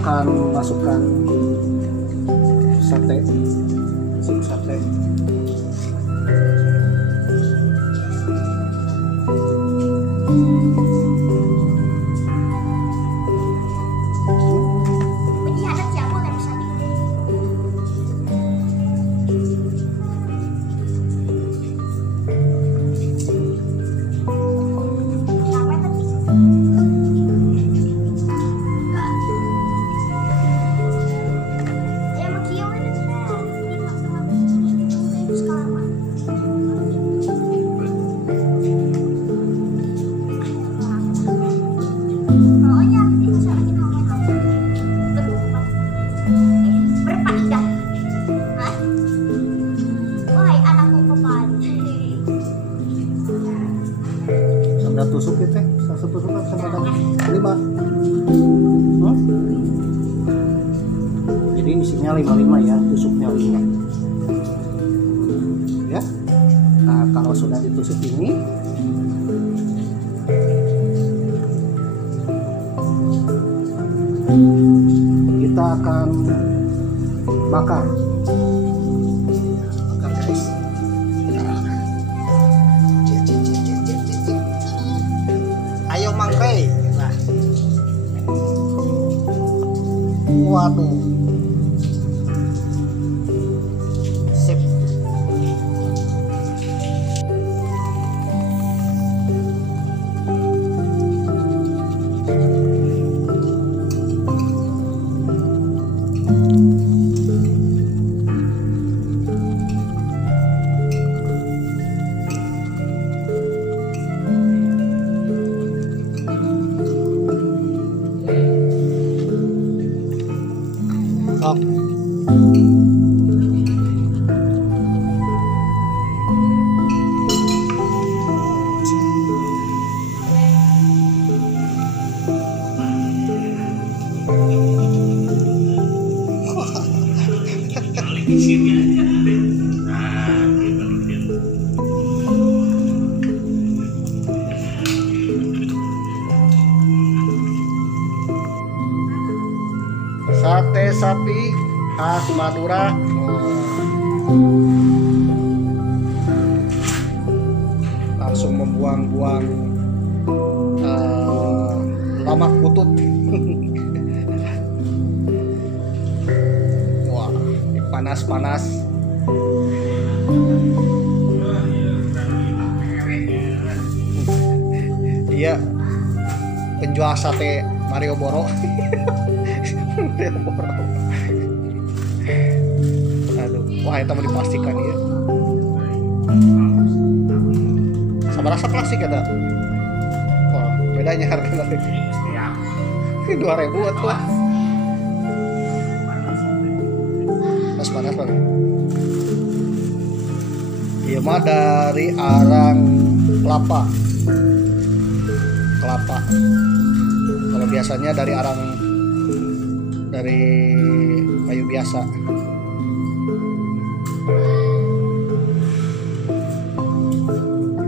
akan masukkan sate, sup sate. Tusuk itu satu tusuk sama ada 5. Jadi isinya 5 ya, tusuknya 5 ya. Nah kalau sudah ditusuk ini kita akan bakar guys. Ayo mangkai. Nah. Waduh. Sip. Sate sapi khas Madura. Langsung membuang-buang lemak butut. Wah, panas-panas. Iya, penjual sate Mario Boro. Aduh, wah itu mau dipastikan ya. Sama rasa plastik ada. Wah, bedanya harga nanti. 2.000 tuh. Panas banget. Iya mah dari arang kelapa. Kalau biasanya dari arang kayu biasa.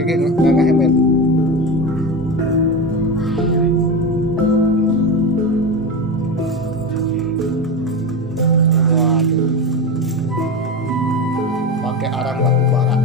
Kayak nggak ngehemet. Waduh, pakai arang batu bara.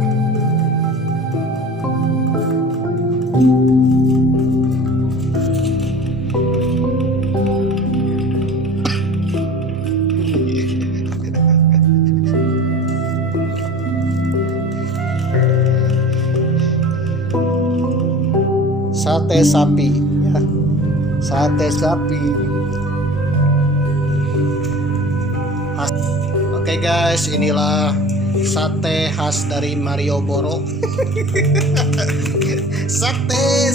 Sate sapi ya. Sate sapi. Oke guys, inilah sate khas dari Mario Boro. Sate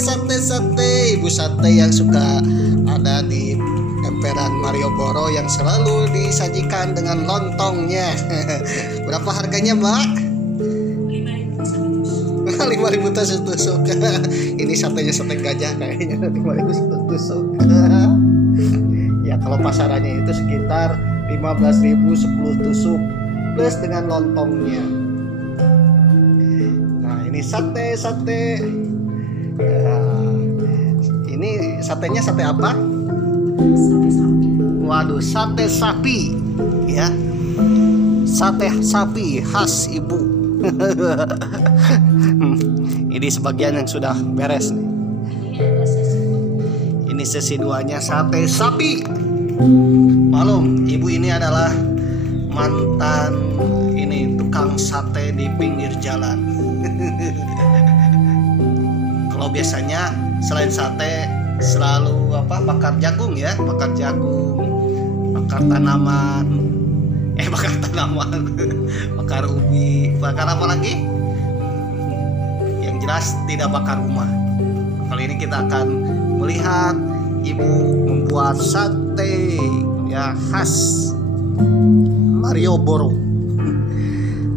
ibu sate yang suka ada di emperan Mario Boro yang selalu disajikan dengan lontongnya. Berapa harganya mbak? 5.000 tusuk. Ini satenya sate gajah kayaknya. 5.000 tusuk. Ya kalau pasarannya itu sekitar 15.000 10 tusuk plus dengan lontongnya. Nah ini sate. Ini satenya sate apa? Sate sapi. Waduh, sate sapi ya. Sate sapi khas ibu. Ini sebagian yang sudah beres nih. Ini sesi duanya sate sapi. Malum, ibu ini adalah mantan ini tukang sate di pinggir jalan. Kalau biasanya selain sate selalu bakar jagung ya, bakar jagung, bakar tanaman, bakar ubi, bakar apa lagi? Yang jelas tidak bakar rumah. Kali ini kita akan melihat ibu membuat sate ya khas Malioboro.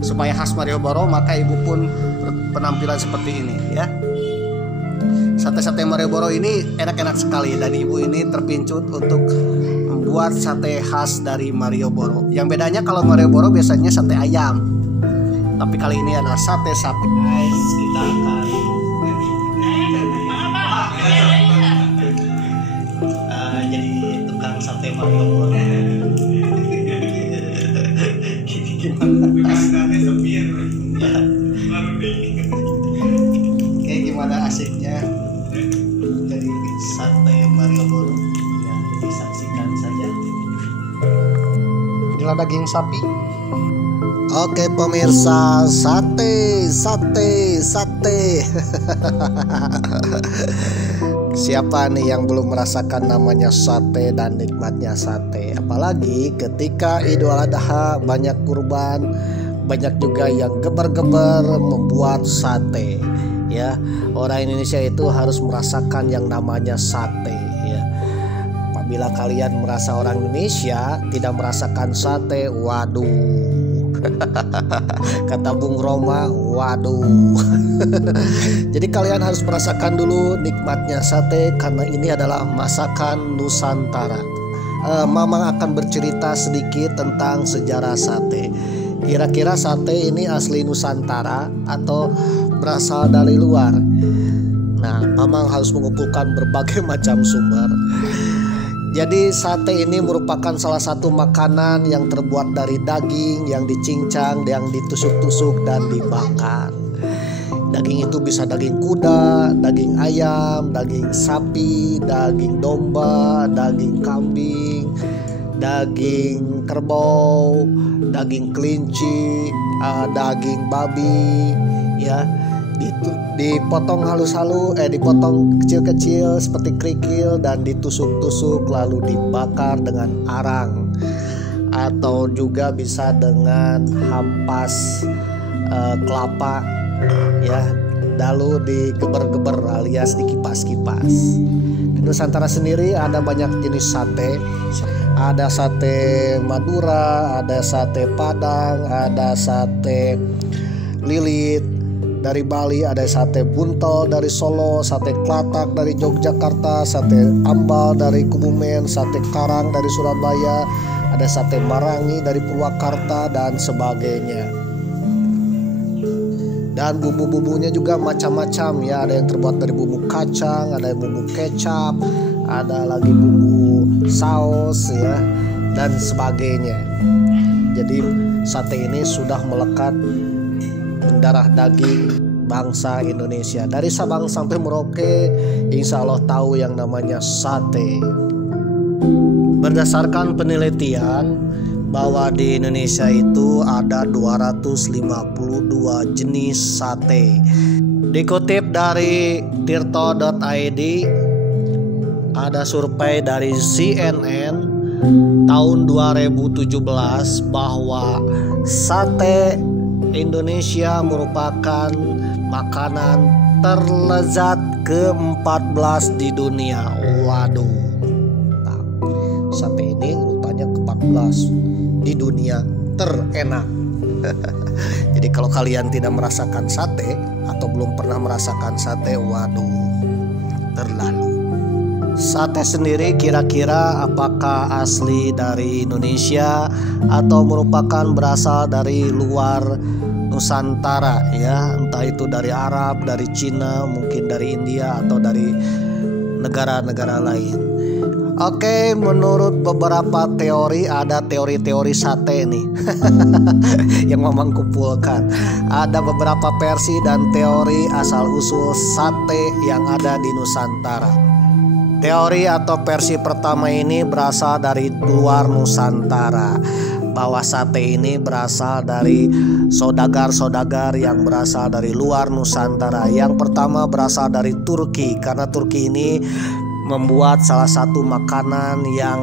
Supaya khas Malioboro maka ibu pun penampilan seperti ini ya. Sate-sate Malioboro ini enak-enak sekali dan ibu ini terpincut untuk membuat sate khas dari Malioboro. Yang bedanya kalau Malioboro biasanya sate ayam, tapi kali ini adalah sate sapi. Guys, kita akan jadi tukang sate Malioboro. Kayak gimana asiknya jadi sate Malioboro ya, disaksikan saja. Inilah daging sapi. Oke pemirsa, sate. Siapa nih yang belum merasakan namanya sate dan nikmatnya sate? Apalagi ketika Idul Adha banyak kurban, banyak juga yang geber-geber membuat sate. Ya, orang Indonesia itu harus merasakan yang namanya sate. Ya, apabila kalian merasa orang Indonesia tidak merasakan sate, waduh. Kata Bung Roma, waduh. Jadi kalian harus merasakan dulu nikmatnya sate karena ini adalah masakan Nusantara. Mamang akan bercerita sedikit tentang sejarah sate. Kira-kira sate ini asli Nusantara atau berasal dari luar? Nah, Mamang harus mengumpulkan berbagai macam sumber. Jadi sate ini merupakan salah satu makanan yang terbuat dari daging yang dicincang, yang ditusuk-tusuk dan dibakar. Daging itu bisa daging kuda, daging ayam, daging sapi, daging domba, daging kambing, daging kerbau, daging kelinci, daging babi, ya. Dipotong halus-halus, dipotong kecil-kecil seperti kerikil dan ditusuk-tusuk lalu dibakar dengan arang atau juga bisa dengan hampas kelapa ya, lalu digeber-geber alias dikipas-kipas. Di Nusantara sendiri ada banyak jenis sate. Ada sate Madura, ada sate Padang, ada sate Lilit. Dari Bali ada sate Buntel dari Solo, sate Klatak dari Yogyakarta, sate Ambal dari Kebumen, sate Karang dari Surabaya, ada sate Marangi dari Purwakarta dan sebagainya. Dan bumbu-bumbunya juga macam-macam ya, ada yang terbuat dari bumbu kacang, ada yang bumbu kecap, ada lagi bumbu saus ya dan sebagainya. Jadi sate ini sudah melekat darah daging bangsa Indonesia. Dari Sabang sampai Merauke, insya Allah tahu yang namanya sate. Berdasarkan penelitian bahwa di Indonesia itu ada 252 jenis sate. Dikutip dari tirto.id, ada survei dari CNN tahun 2017 bahwa sate Indonesia merupakan makanan terlezat ke-14 di dunia. Waduh, nah, sate ini urutannya ke-14 di dunia terenak. Jadi kalau kalian tidak merasakan sate atau belum pernah merasakan sate, waduh, terlalu. Sate sendiri kira-kira apakah asli dari Indonesia atau merupakan berasal dari luar Nusantara ya, entah itu dari Arab, dari Cina, mungkin dari India atau dari negara-negara lain. Oke, menurut beberapa teori, ada teori-teori sate nih yang memang kumpulkan. Ada beberapa versi dan teori asal-usul sate yang ada di Nusantara. Teori atau versi pertama ini berasal dari luar Nusantara, bahwa sate ini berasal dari saudagar-saudagar yang berasal dari luar Nusantara. Yang pertama berasal dari Turki, karena Turki ini membuat salah satu makanan yang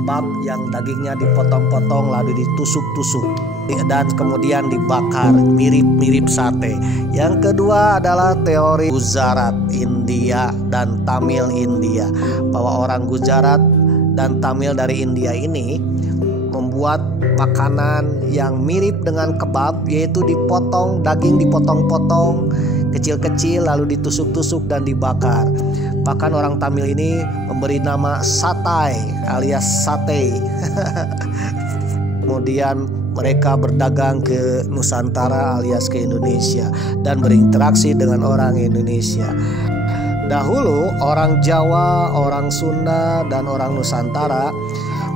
kebab yang dagingnya dipotong-potong lalu ditusuk-tusuk dan kemudian dibakar, mirip-mirip sate. Yang kedua adalah teori Gujarat India dan Tamil India, bahwa orang Gujarat dan Tamil dari India ini membuat makanan yang mirip dengan kebab, yaitu dipotong, daging dipotong-potong kecil-kecil lalu ditusuk-tusuk dan dibakar. Bahkan orang Tamil ini memberi nama satai alias sate. Kemudian mereka berdagang ke Nusantara alias ke Indonesia dan berinteraksi dengan orang Indonesia. Dahulu orang Jawa, orang Sunda, dan orang Nusantara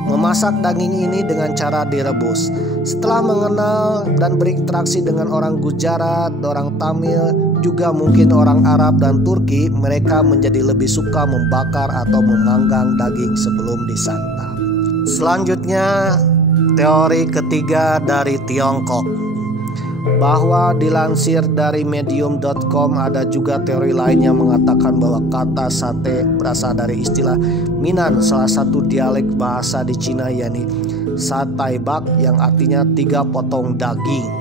memasak daging ini dengan cara direbus. Setelah mengenal dan berinteraksi dengan orang Gujarat, orang Tamil, juga mungkin orang Arab dan Turki, mereka menjadi lebih suka membakar atau memanggang daging sebelum disantap. Selanjutnya, teori ketiga dari Tiongkok, bahwa dilansir dari medium.com, ada juga teori lain yang mengatakan bahwa kata sate berasal dari istilah Minnan, salah satu dialek bahasa di Cina, yakni satai bak, yang artinya 3 potong daging.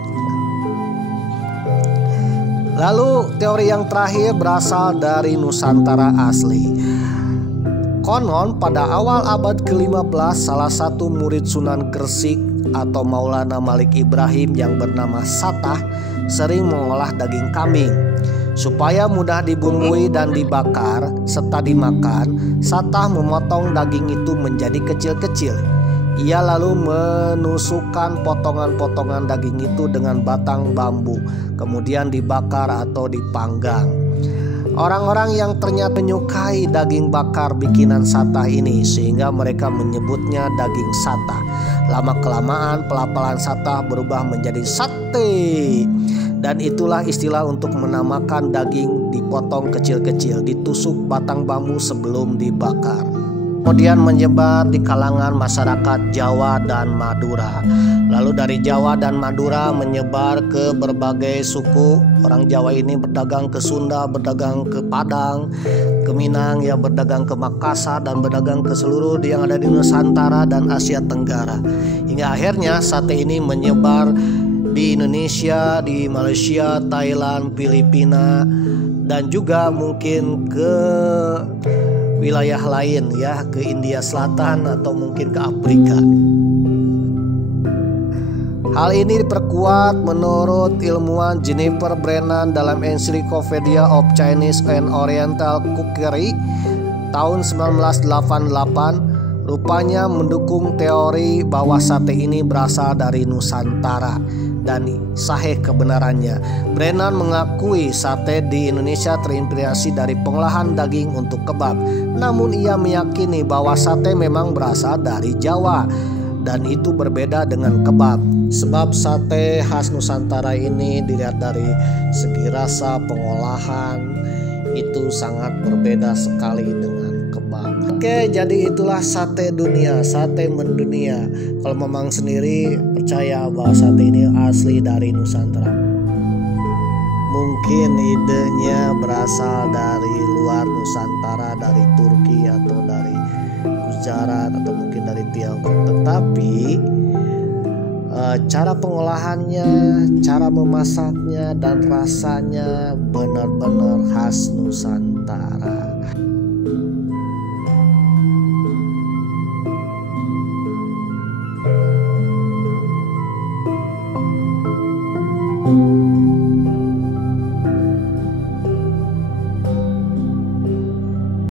Lalu teori yang terakhir berasal dari Nusantara asli. Konon pada awal abad ke-15, salah satu murid Sunan Gresik atau Maulana Malik Ibrahim yang bernama Satah sering mengolah daging kambing. Supaya mudah dibumbui dan dibakar serta dimakan, Satah memotong daging itu menjadi kecil-kecil. Ia lalu menusukkan potongan-potongan daging itu dengan batang bambu, kemudian dibakar atau dipanggang. Orang-orang yang ternyata menyukai daging bakar bikinan Satah ini, sehingga mereka menyebutnya daging Satah. Lama-kelamaan pelapalan Satah berubah menjadi sate, dan itulah istilah untuk menamakan daging dipotong kecil-kecil, ditusuk batang bambu sebelum dibakar. Kemudian menyebar di kalangan masyarakat Jawa dan Madura. Lalu dari Jawa dan Madura menyebar ke berbagai suku. Orang Jawa ini berdagang ke Sunda, berdagang ke Padang, ke Minang, ya berdagang ke Makassar, dan berdagang ke seluruh yang ada di Nusantara dan Asia Tenggara. Hingga akhirnya sate ini menyebar di Indonesia, di Malaysia, Thailand, Filipina, dan juga mungkin ke wilayah lain, ya, ke India Selatan atau mungkin ke Afrika. Hal ini diperkuat menurut ilmuwan Jennifer Brennan dalam Encyclopedia of Chinese and Oriental Cookery tahun 1988. Rupanya mendukung teori bahwa sate ini berasal dari Nusantara dan sahih kebenarannya. Brennan mengakui sate di Indonesia terinspirasi dari pengolahan daging untuk kebab. Namun ia meyakini bahwa sate memang berasal dari Jawa dan itu berbeda dengan kebab. Sebab sate khas Nusantara ini dilihat dari segi rasa, pengolahan, itu sangat berbeda sekali dengan kebab. Oke, jadi itulah sate dunia, sate mendunia. Kalau Mamang sendiri percaya bahwa sate ini asli dari Nusantara. Mungkin idenya berasal dari luar Nusantara, dari Turki atau dari Gujarat atau mungkin dari Tiongkok. Tetapi cara pengolahannya, cara memasaknya, dan rasanya benar-benar khas Nusantara.